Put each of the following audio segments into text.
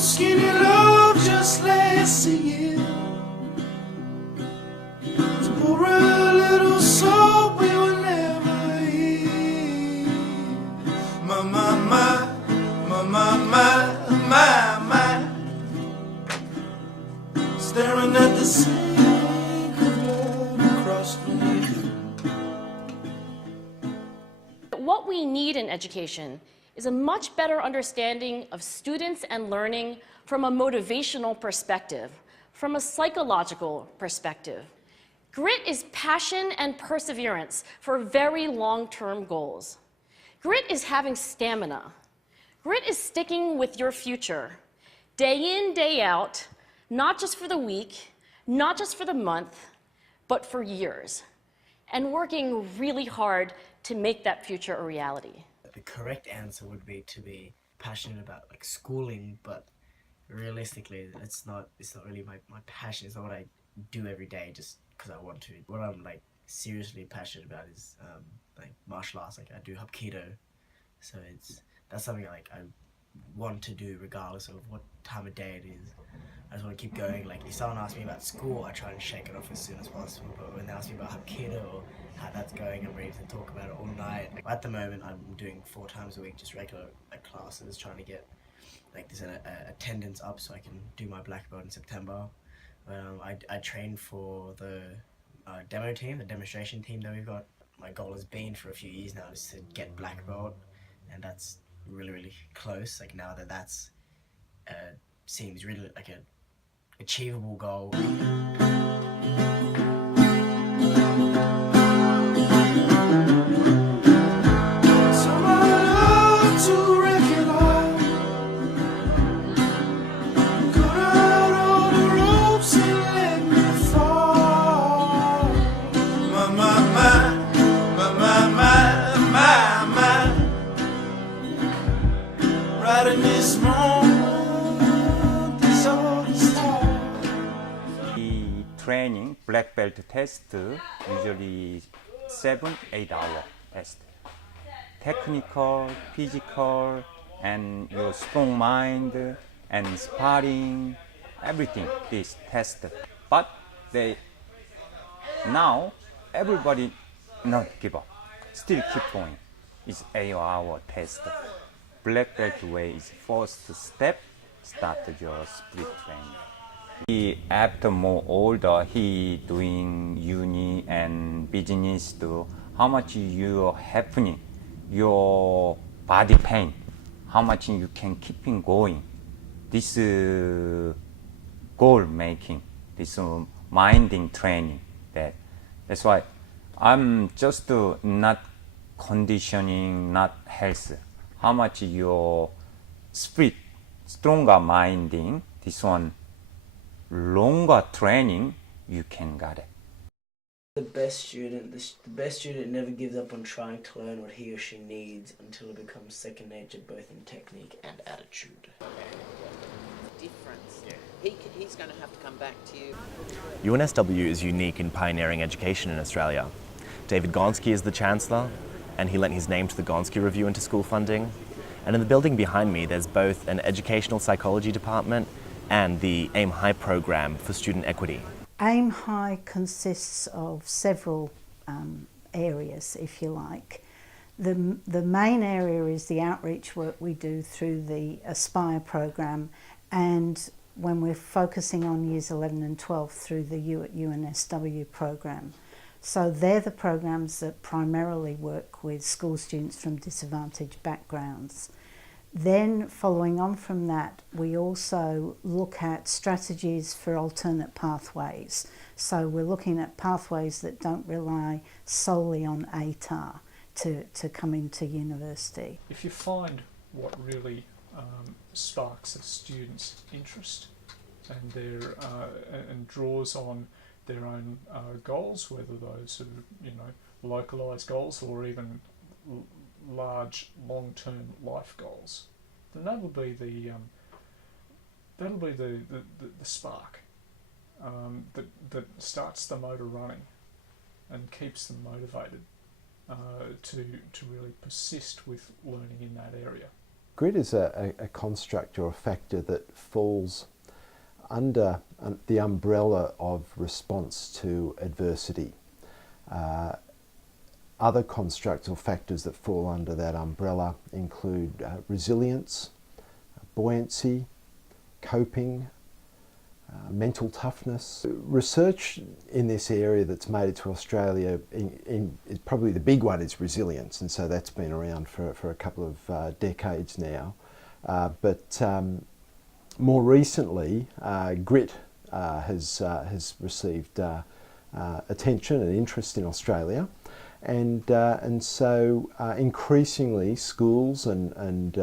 skinny love just last a year. To pour a little salt we were never here. My, my, my, my, my, my, my, my. Staring at the sink of blood across from you. What we need in education is a much better understanding of students and learning from a motivational perspective, from a psychological perspective. Grit is passion and perseverance for very long-term goals. Grit is having stamina. Grit is sticking with your future, day in, day out, not just for the week, not just for the month, but for years, and working really hard to make that future a reality. The correct answer would be to be passionate about like schooling, but realistically it's not really my passion. It's not what I do every day just because I want to. What I'm like seriously passionate about is like martial arts. Like I do Hapkido, so that's something like I want to do regardless of what time of day it is. I just want to keep going. Like if someone asks me about school, I try and shake it off as soon as possible, but when they ask me about Hapkido or how that's going, I'm ready to talk about it all night. Like, at the moment I'm doing 4 times a week just regular classes, trying to get like this attendance up so I can do my black belt in September. I train for the demo team, the demonstration team that we've got. My goal has been for a few years now is to get black belt, and that's really close. Like now that's seems really like a achievable goal. Training black belt test usually 7-8 hour test. Technical, physical, and your strong mind and sparring, everything is tested. But now everybody not give up, still keep going. It's 8-hour test. Black belt way is first step, start your split training. After more older, he doing uni and business too. How much you happening, your body pain, how much you can keeping going. This goal making, this minding training. That's why I'm just not conditioning, not health. How much your spirit, stronger minding, this one, longer training, you can get it. The best student never gives up on trying to learn what he or she needs until it becomes second nature, both in technique and attitude. Difference. Yeah. He's going to have to come back to you. UNSW is unique in pioneering education in Australia. David Gonski is the Chancellor, and he lent his name to the Gonski Review into school funding. And in the building behind me, there's both an educational psychology department and the Aim High program for student equity. Aim High consists of several areas, if you like. The main area is the outreach work we do through the Aspire program, and when we're focusing on years 11 and 12 through the UNSW program. So they're the programs that primarily work with school students from disadvantaged backgrounds. Then following on from that, we also look at strategies for alternate pathways. So we're looking at pathways that don't rely solely on ATAR to come into university. If you find what really sparks a student's interest and and draws on their own goals, whether those are localised goals or even large long-term life goals, then that'll be the spark that starts the motor running and keeps them motivated to really persist with learning in that area. Grit is a construct or a factor that falls under the umbrella of response to adversity. Other constructs or factors that fall under that umbrella include resilience, buoyancy, coping, mental toughness. Research in this area that's made it to Australia, probably the big one is resilience, and so that's been around for a couple of decades now. But more recently, grit has received attention and interest in Australia, and so increasingly schools and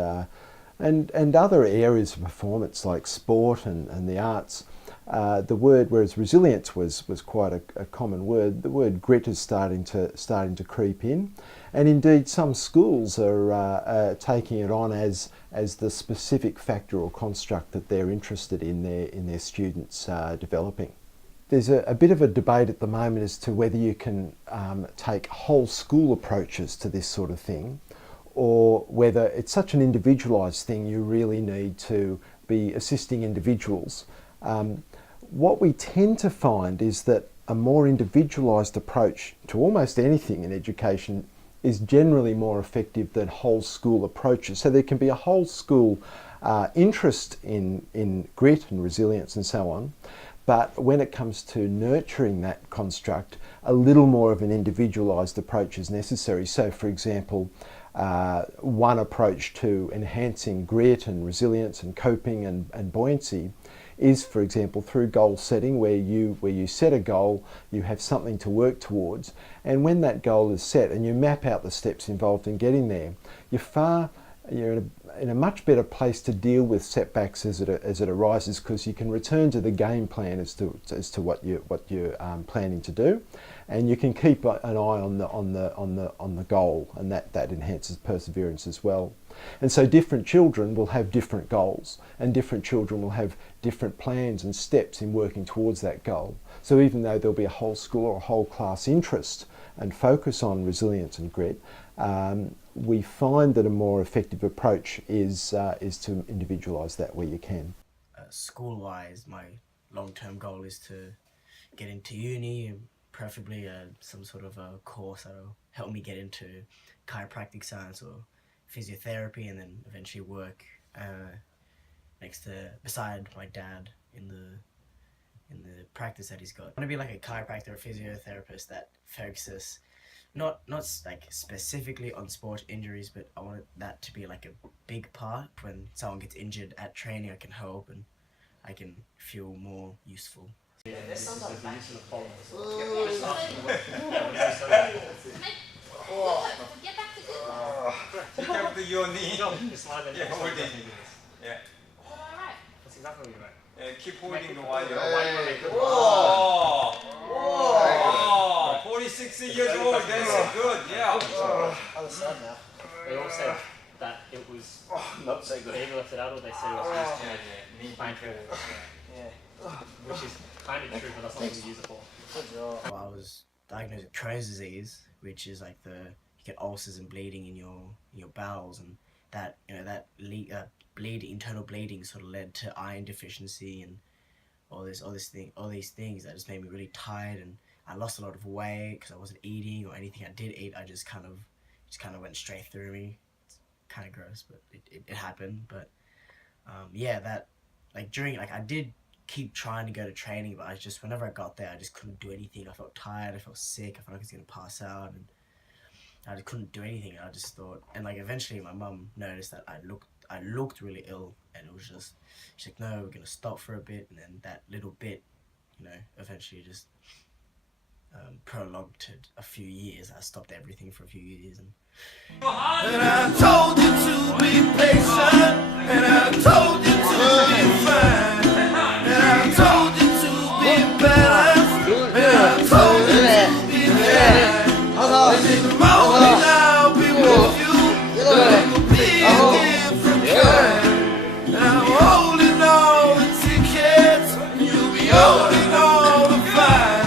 other areas of performance like sport and the arts, the word, whereas resilience was quite a common word, the word grit is starting to creep in, and indeed some schools are taking it on as the specific factor or construct that they're interested in their students developing. There's a bit of a debate at the moment as to whether you can take whole school approaches to this sort of thing, or whether it's such an individualised thing you really need to be assisting individuals. What we tend to find is that a more individualised approach to almost anything in education is generally more effective than whole school approaches. So there can be a whole school interest in grit and resilience and so on, but when it comes to nurturing that construct, a little more of an individualised approach is necessary. So for example, one approach to enhancing grit and resilience and coping and buoyancy is, for example, through goal setting, where you set a goal, you have something to work towards, and when that goal is set and you map out the steps involved in getting there, you're in a much better place to deal with setbacks as it arises, because you can return to the game plan as to what you're planning to do, and you can keep an eye on the goal, and that enhances perseverance as well. And so different children will have different goals, and different children will have different plans and steps in working towards that goal. So even though there'll be a whole school or a whole class interest and focus on resilience and grit, we find that a more effective approach is to individualise that where you can. School-wise, my long-term goal is to get into uni, preferably some sort of a course that'll help me get into chiropractic science or physiotherapy, and then eventually work beside my dad in the practice that he's got. I want to be like a chiropractor or physiotherapist that focuses not like specifically on sport injuries, but I want that to be like a big part. When someone gets injured at training, I can help and I can feel more useful. Your knee. Yeah, hold it. Yeah. That's exactly what you meant. Keep holding the wire. Oh, 46 years old. That's good. Yeah. Other side now. They all said that it was not so good. They either left it out or they said it was used to make painful. Yeah. Which is kind of true, but that's not what we use it for. Well, I was diagnosed with Crohn's disease, which is like you get ulcers and bleeding in your bowels, and that internal bleeding sort of led to iron deficiency and all these things that just made me really tired, and I lost a lot of weight because I wasn't eating, or anything I did eat, I just kind of went straight through me. It's kind of gross, but it happened. But yeah, that I did keep trying to go to training, but whenever I got there, I just couldn't do anything. I felt tired, I felt sick, I felt like I was gonna pass out, and I just couldn't do anything. I just thought, and eventually my mum noticed that I looked really ill, and it was just, she's like, no, we're gonna stop for a bit, and then that little bit, eventually just prolonged to a few years. I stopped everything for a few years, and I told you to be patient, and I told you to be fine, and I told you to be balanced, and I told you to be kind. And in the morning I'll be with you, and we'll be a different kind. And I'm holding all the tickets, and you'll be holding all the fines.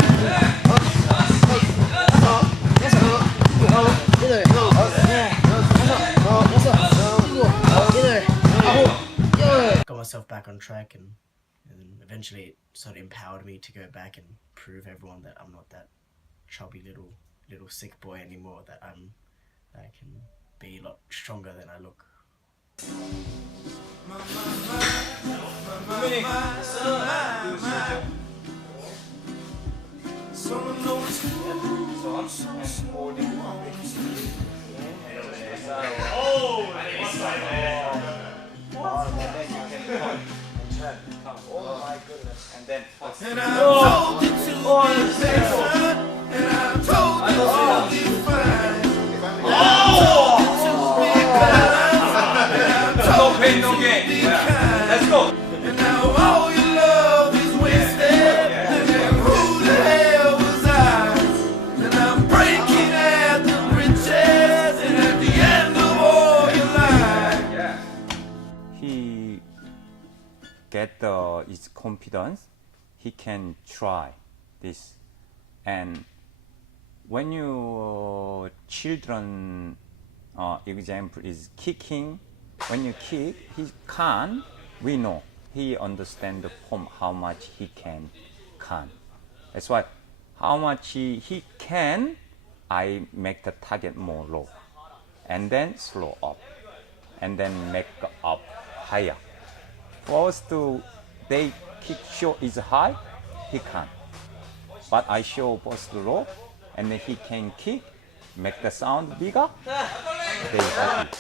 myself back on track, and eventually it sort of empowered me to go back and prove everyone that I'm not that chubby little sick boy anymore, that I can be a lot stronger than I look. And I told you to be patient, and I told you to be fine. And I told you to be balanced, and I told you to be kind. Let's go. And now all your love is wasted, and then who the hell was I? And I'm breaking at the bridges, and at the end of all your life. He get his confidence. He can try this, and when your children example is kicking, when you kick, he can't. We know he understand the form how much he can. That's why how much he can, I make the target more low, and then slow up, and then make up higher. First, they kick short is high, he can't. But I show first low, and then he can kick, make the sound bigger. They happy.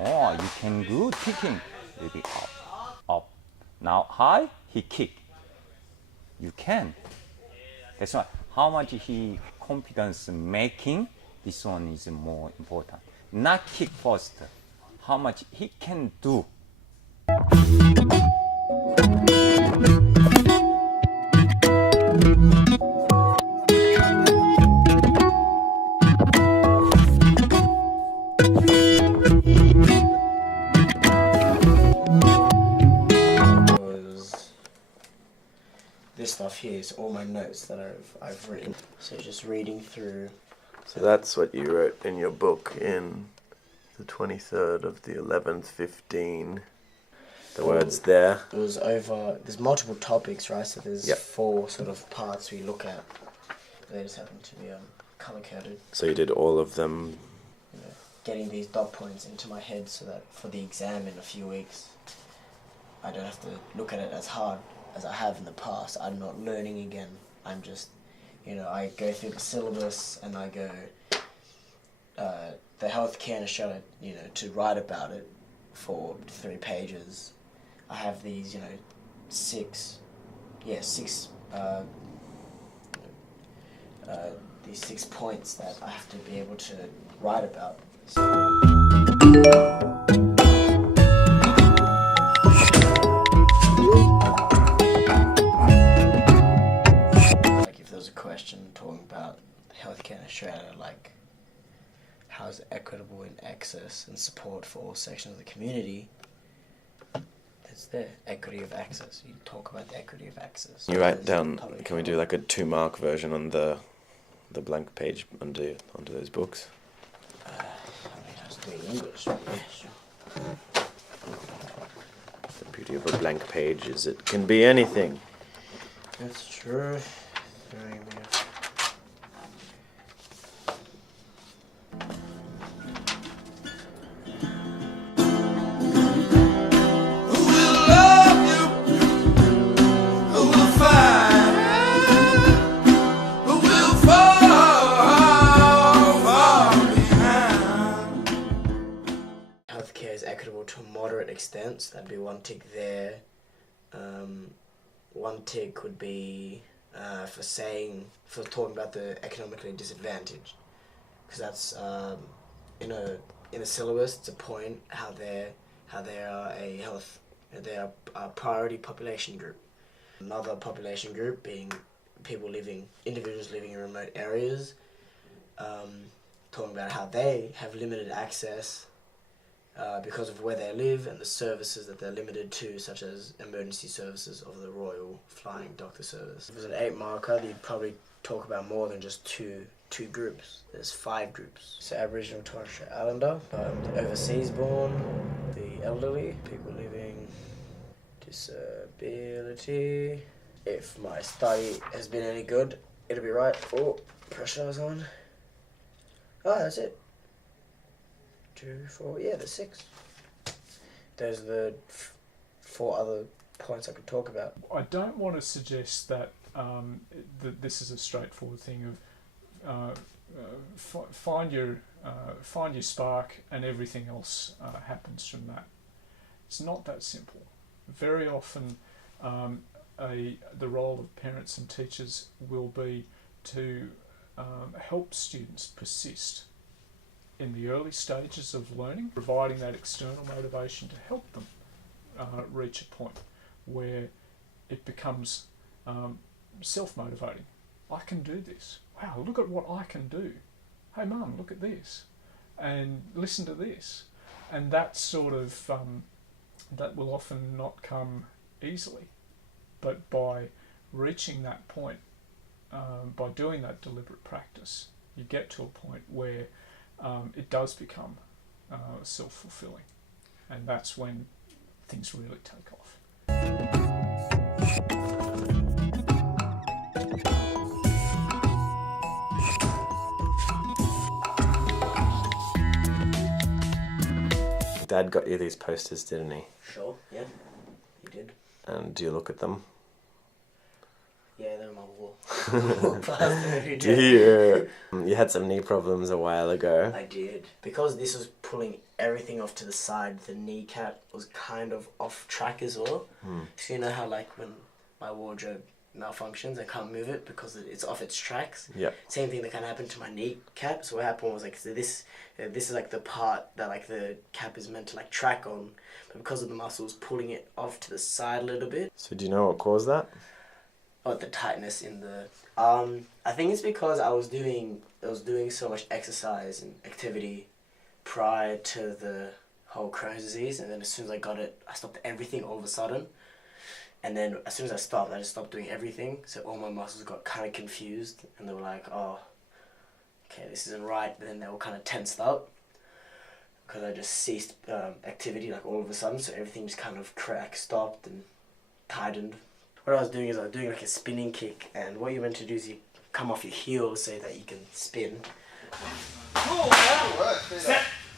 Oh, you can good kicking. Maybe up. Now high, he kick. You can. That's why how much he confidence making, this one is more important. Not kick first. How much he can do. This stuff here is all my notes that I've written. So just reading through. So that's what you wrote in your book in the 23rd of the 11th, 15. The words there. It was over, there's multiple topics, right? So there's Yep. 4 sort of parts we look at. They just happen to be color-coded. So you did all of them. You know, getting these dot points into my head so that for the exam in a few weeks, I don't have to look at it as hard as I have in the past. I'm not learning again. I'm just, I go through the syllabus and I go, the healthcare in Australia, to write about it for 3 pages. I have these, 6 these 6 points that I have to be able to write about. Like if there was a question talking about healthcare in Australia, like how is it equitable in access and support for all sections of the community, it's there, equity of access. You talk about the equity of access. You write down, can we do like a 2-mark version on the blank page under those books? I was doing English, yeah, sure. The beauty of a blank page is it can be anything. That's true. Healthcare is equitable to a moderate extent, so that'd be 1 tick there. 1 tick would be for talking about the economically disadvantaged, because that's in a syllabus. It's a point how they are they are a priority population group. Another population group being individuals living in remote areas, talking about how they have limited access because of where they live and the services that they're limited to, such as emergency services of the Royal Flying Doctor Service. If it was an 8-marker, you'd probably talk about more than just two groups. There's 5 groups. So Aboriginal, Torres Strait Islander, the overseas born, the elderly, people living Disability. If my study has been any good, it'll be right. Oh, pressure is on. Oh, that's it. 2, 4, yeah, there's 6. Those are the 4 other points I could talk about. I don't want to suggest that that this is a straightforward thing of find your spark and everything else happens from that. It's not that simple. Very often, the role of parents and teachers will be to help students persist in the early stages of learning, providing that external motivation to help them reach a point where it becomes self-motivating. I can do this. Wow, look at what I can do. Hey Mum, look at this. And listen to this. And that sort of, that will often not come easily. But by reaching that point, by doing that deliberate practice, you get to a point where it does become self-fulfilling. And that's when things really take off. Dad got you these posters, didn't he? Sure, yeah, you did. And do you look at them? Yeah, they're on my wall. Plaster every Do day. you had some knee problems a while ago. I did. Because this was pulling everything off to the side, the kneecap was kind of off track as well. So you know how like when my wardrobe malfunctions, I can't move it because it's off its tracks? Yeah. Same thing that kind of happened to my kneecap. So what happened was like, so this is like the part that like the cap is meant to like track on, but because of the muscles pulling it off to the side a little bit. So do you know what caused that? Oh, the tightness in the... I think it's because I was doing so much exercise and activity prior to the whole Crohn's disease, and then as soon as I got it, I stopped everything all of a sudden. And then as soon as I stopped, I just stopped doing everything, so all my muscles got kind of confused, and they were like, oh, okay, this isn't right, but then they were kind of tensed up, because I just ceased activity like all of a sudden, so everything just kind of stopped and tightened. What I was doing is I was doing like a spinning kick, and what you're meant to do is you come off your heels so that you can spin.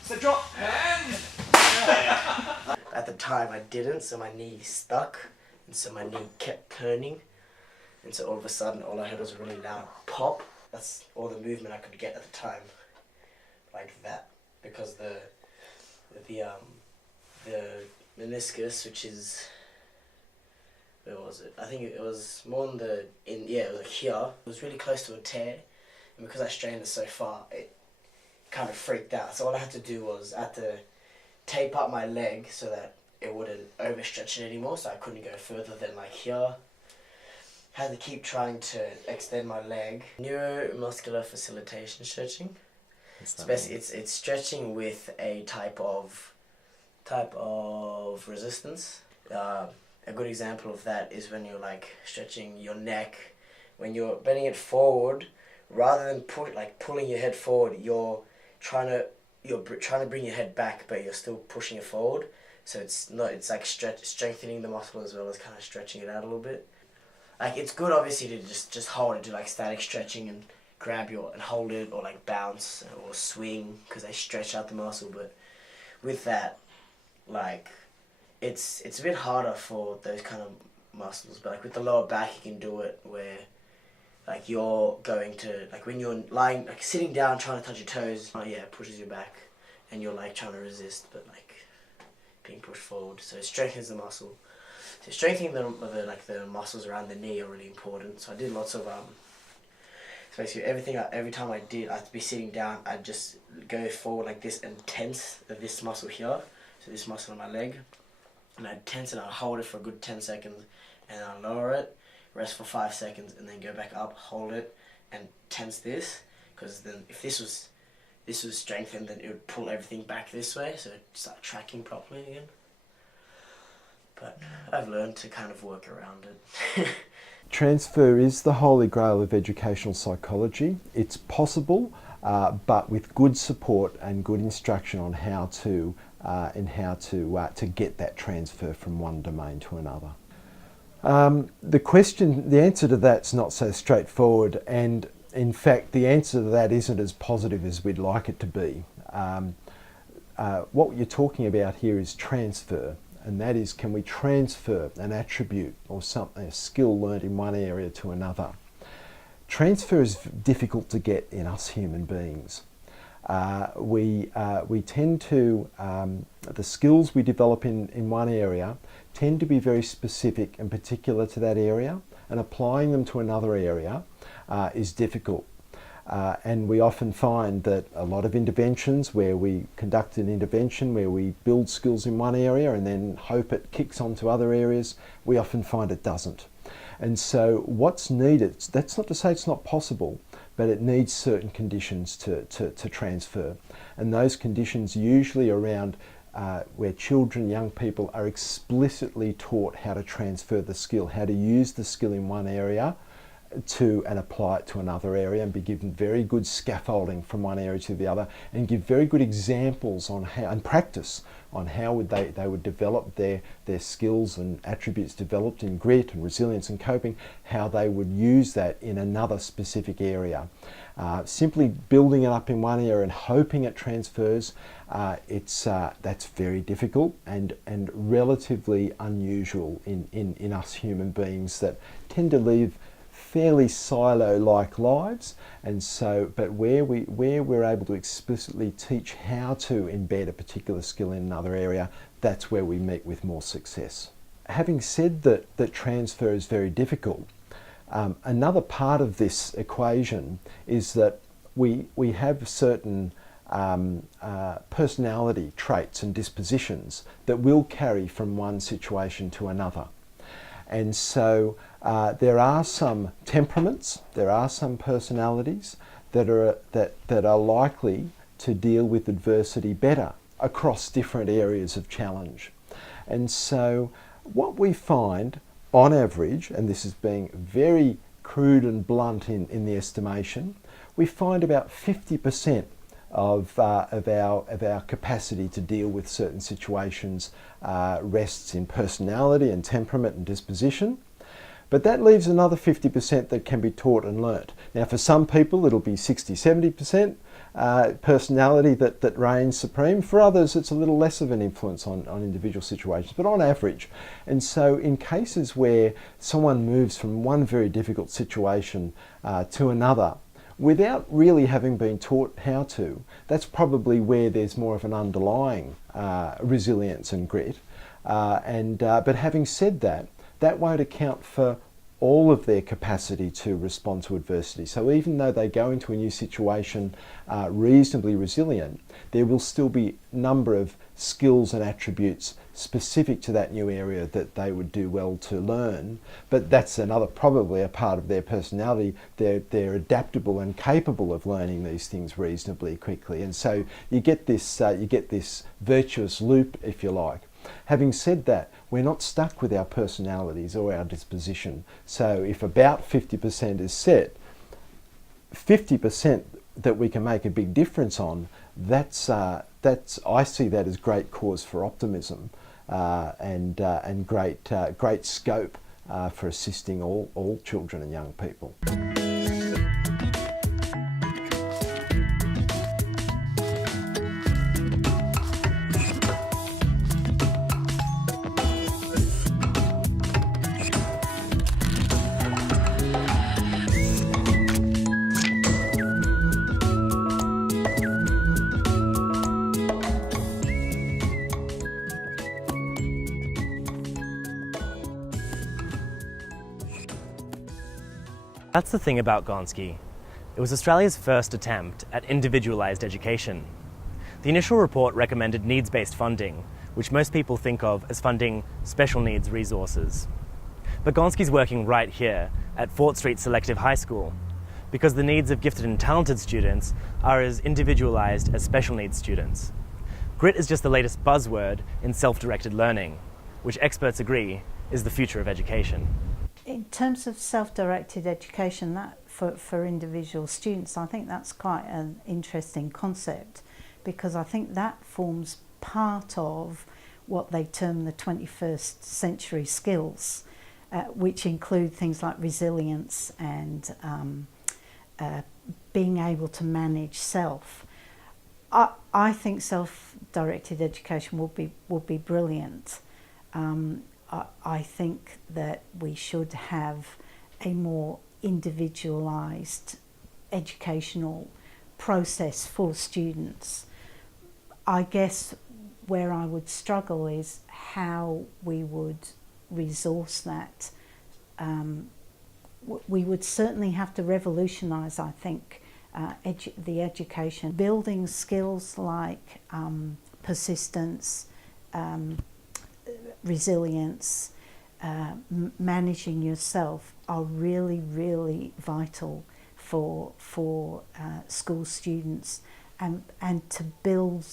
Step drop. At the time I didn't, so my knee stuck, and so my knee kept turning, and so all of a sudden all I heard was a really loud pop. That's all the movement I could get at the time, like that, because the meniscus, which is, where was it? I think it was more on it was like here. It was really close to a tear, and because I strained it so far, it kind of freaked out. So all I had to do was I had to tape up my leg so that it wouldn't overstretch it anymore, so I couldn't go further than like here. Had to keep trying to extend my leg. Neuromuscular facilitation stretching. It's stretching with a type of resistance. A good example of that is when you're like stretching your neck, when you're bending it forward, rather than pulling your head forward, you're trying to bring your head back, but you're still pushing it forward. So it's like strengthening the muscle as well as kind of stretching it out a little bit. Like it's good obviously to just hold it, do like static stretching and grab and hold it, or like bounce or swing, because they stretch out the muscle. But with that, like it's a bit harder for those kind of muscles. But like with the lower back, you can do it where like you're going to, like when you're lying, like sitting down trying to touch your toes, it pushes you back, and you're like trying to resist, but like being pushed forward. So it strengthens the muscle. So strengthening the muscles around the knee are really important. So I did lots of so basically every time I had to be sitting down, I'd just go forward like this and tense this muscle here, so this muscle on my leg, and I'd tense it, I'd hold it for a good 10 seconds, and I'll lower it, rest for 5 seconds, and then go back up, hold it, and tense this, because then if this was strengthened, then it would pull everything back this way, so it'd start tracking properly again. But I've learned to kind of work around it. Transfer is the holy grail of educational psychology. It's possible, but with good support and good instruction on how to in how to get that transfer from one domain to another. The answer to that's not so straightforward, and in fact the answer to that isn't as positive as we'd like it to be. What you're talking about here is transfer, and that is, can we transfer an attribute or something, a skill learned in one area to another? Transfer is difficult to get in us human beings. We tend to, the skills we develop in one area tend to be very specific and particular to that area, and applying them to another area is difficult. And we often find that a lot of interventions where we conduct an intervention where we build skills in one area and then hope it kicks onto other areas, we often find it doesn't. And so what's needed, that's not to say it's not possible, but it needs certain conditions to transfer. And those conditions usually around where children, young people are explicitly taught how to transfer the skill, how to use the skill in one area and apply it to another area, and be given very good scaffolding from one area to the other, and give very good examples on how, and practice on how they would develop their skills and attributes developed in grit and resilience and coping, how they would use that in another specific area. Simply building it up in one area and hoping it transfers, that's very difficult and relatively unusual in us human beings that tend to live fairly silo-like lives, and so, but where we're able to explicitly teach how to embed a particular skill in another area, that's where we meet with more success. Having said that transfer is very difficult, another part of this equation is that we have certain personality traits and dispositions that will carry from one situation to another. And so there are some temperaments, there are some personalities that are likely to deal with adversity better across different areas of challenge. And so what we find on average, and this is being very crude and blunt in the estimation, we find about 50% of our capacity to deal with certain situations rests in personality and temperament and disposition. But that leaves another 50% that can be taught and learnt. Now for some people it'll be 60-70% personality that reigns supreme. For others it's a little less of an influence on individual situations, but on average. And so in cases where someone moves from one very difficult situation to another, without really having been taught how to, that's probably where there's more of an underlying resilience and grit. But having said that, that won't account for all of their capacity to respond to adversity. So even though they go into a new situation reasonably resilient, there will still be a number of skills and attributes specific to that new area that they would do well to learn. But that's probably a part of their personality. They're adaptable and capable of learning these things reasonably quickly. And so you get this virtuous loop, if you like. Having said that, we're not stuck with our personalities or our disposition. So if about 50% is set, 50% that we can make a big difference on, I see that as great cause for optimism and great scope for assisting all children and young people. That's the thing about Gonski. It was Australia's first attempt at individualised education. The initial report recommended needs-based funding, which most people think of as funding special needs resources. But Gonski's working right here at Fort Street Selective High School, because the needs of gifted and talented students are as individualised as special needs students. Grit is just the latest buzzword in self-directed learning, which experts agree is the future of education. In terms of self-directed education, that for individual students, I think that's quite an interesting concept, because I think that forms part of what they term the 21st century skills, which include things like resilience and being able to manage self. I think self-directed education would be brilliant. I think that we should have a more individualised educational process for students. I guess where I would struggle is how we would resource that. We would certainly have to revolutionise, I think, the education. Building skills like persistence, resilience, managing yourself are really, really vital for school students, and to build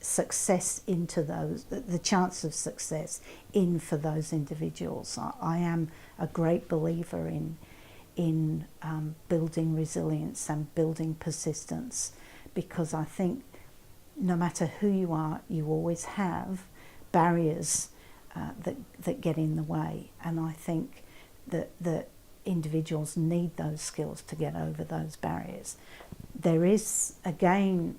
success into those, the chance of success in for those individuals. I am a great believer in building resilience and building persistence, because I think no matter who you are, you always have barriers that get in the way, and I think that individuals need those skills to get over those barriers. There is, again,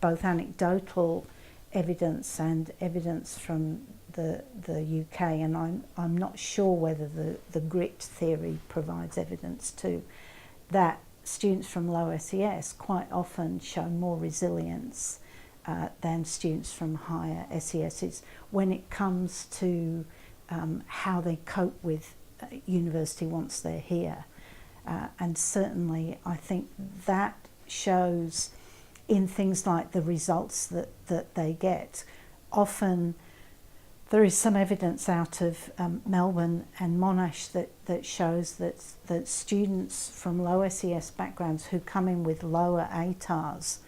both anecdotal evidence and evidence from the UK, and I'm not sure whether the grit theory provides evidence too, that students from low SES quite often show more resilience than students from higher SESs when it comes to how they cope with university once they're here. And certainly I think that shows in things like the results that they get. Often there is some evidence out of Melbourne and Monash that shows that students from low SES backgrounds who come in with lower ATARs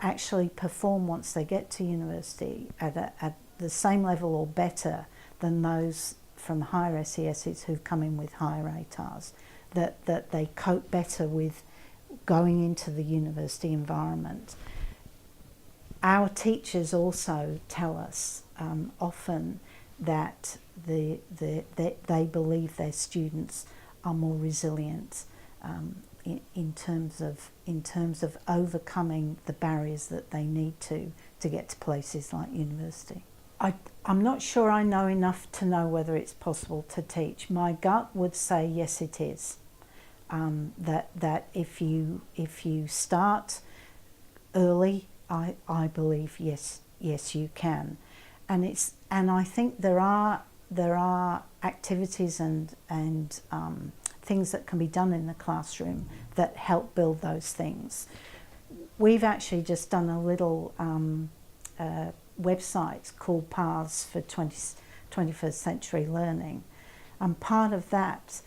actually perform once they get to university at the same level or better than those from higher SESs who've come in with higher ATARs, that they cope better with going into the university environment. Our teachers also tell us often that they believe their students are more resilient in terms of overcoming the barriers that they need to get to places like university. I'm not sure I know enough to know whether it's possible to teach. My gut would say yes, it is. That if you start early, I believe yes you can, and I think there are activities and things that can be done in the classroom that help build those things. We've actually just done a little website called Paths for 21st Century Learning, and part of that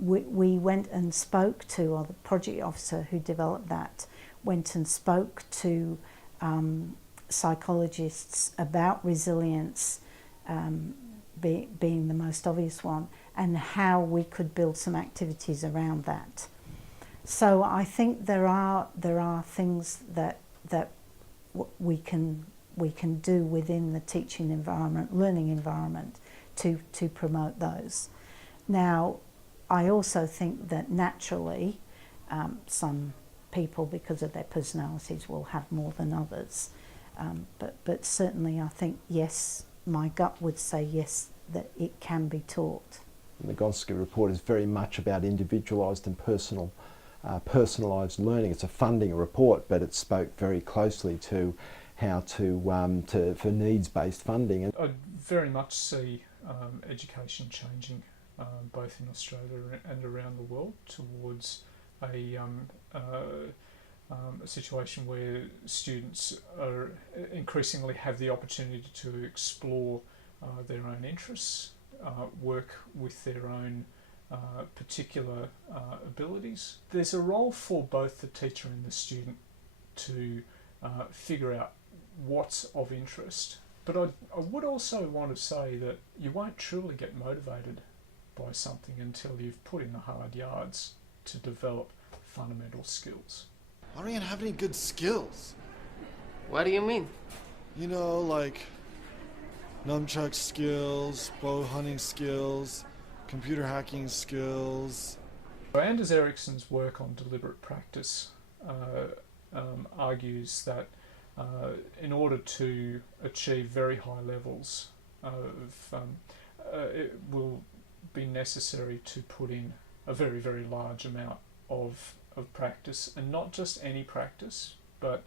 we went and spoke to, or the project officer who developed that went and spoke to psychologists about resilience being the most obvious one, and how we could build some activities around that. So I think there are things that we can do within the teaching environment, learning environment, to promote those. Now, I also think that naturally some people, because of their personalities, will have more than others. But certainly I think yes, my gut would say yes, that it can be taught. The Gonski report is very much about individualised and personalised learning. It's a funding report, but it spoke very closely to how for needs-based funding. I very much see education changing both in Australia and around the world towards a situation where students are increasingly have the opportunity to explore their own interests, work with their own particular abilities. There's a role for both the teacher and the student to figure out what's of interest. But I would also want to say that you won't truly get motivated by something until you've put in the hard yards to develop fundamental skills. I don't even have any good skills. What do you mean? You know, like nunchuck skills, bow hunting skills, computer hacking skills. Anders Ericsson's work on deliberate practice argues that in order to achieve very high levels of, it will be necessary to put in a very, very large amount of practice, and not just any practice, but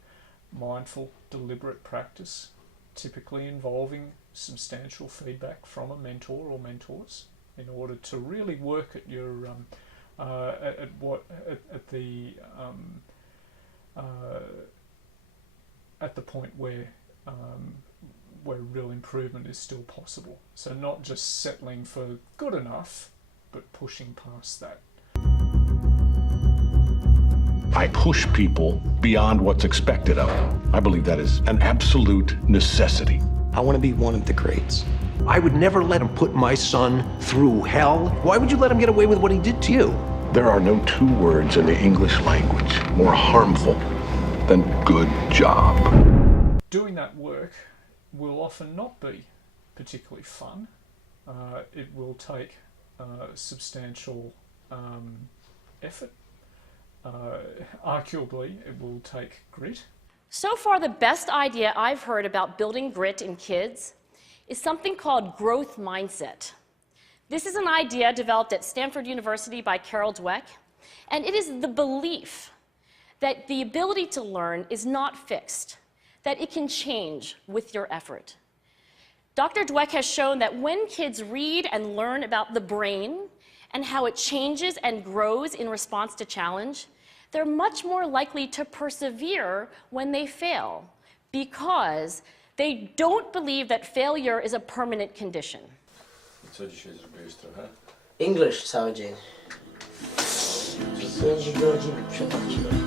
mindful, deliberate practice, typically involving substantial feedback from a mentor or mentors, in order to really work at your at the point where real improvement is still possible. So not just settling for good enough, but pushing past that. I push people beyond what's expected of them. I believe that is an absolute necessity. I want to be one of the greats. I would never let him put my son through hell. Why would you let him get away with what he did to you? There are no two words in the English language more harmful than good job. Doing that work will often not be particularly fun. It will take substantial effort. Arguably, it will take grit. So far, the best idea I've heard about building grit in kids is something called growth mindset. This is an idea developed at Stanford University by Carol Dweck, and it is the belief that the ability to learn is not fixed, that it can change with your effort. Dr. Dweck has shown that when kids read and learn about the brain and how it changes and grows in response to challenge, they're much more likely to persevere when they fail, because they don't believe that failure is a permanent condition. English, Saoudien. 5 godzin przed odcinkiem.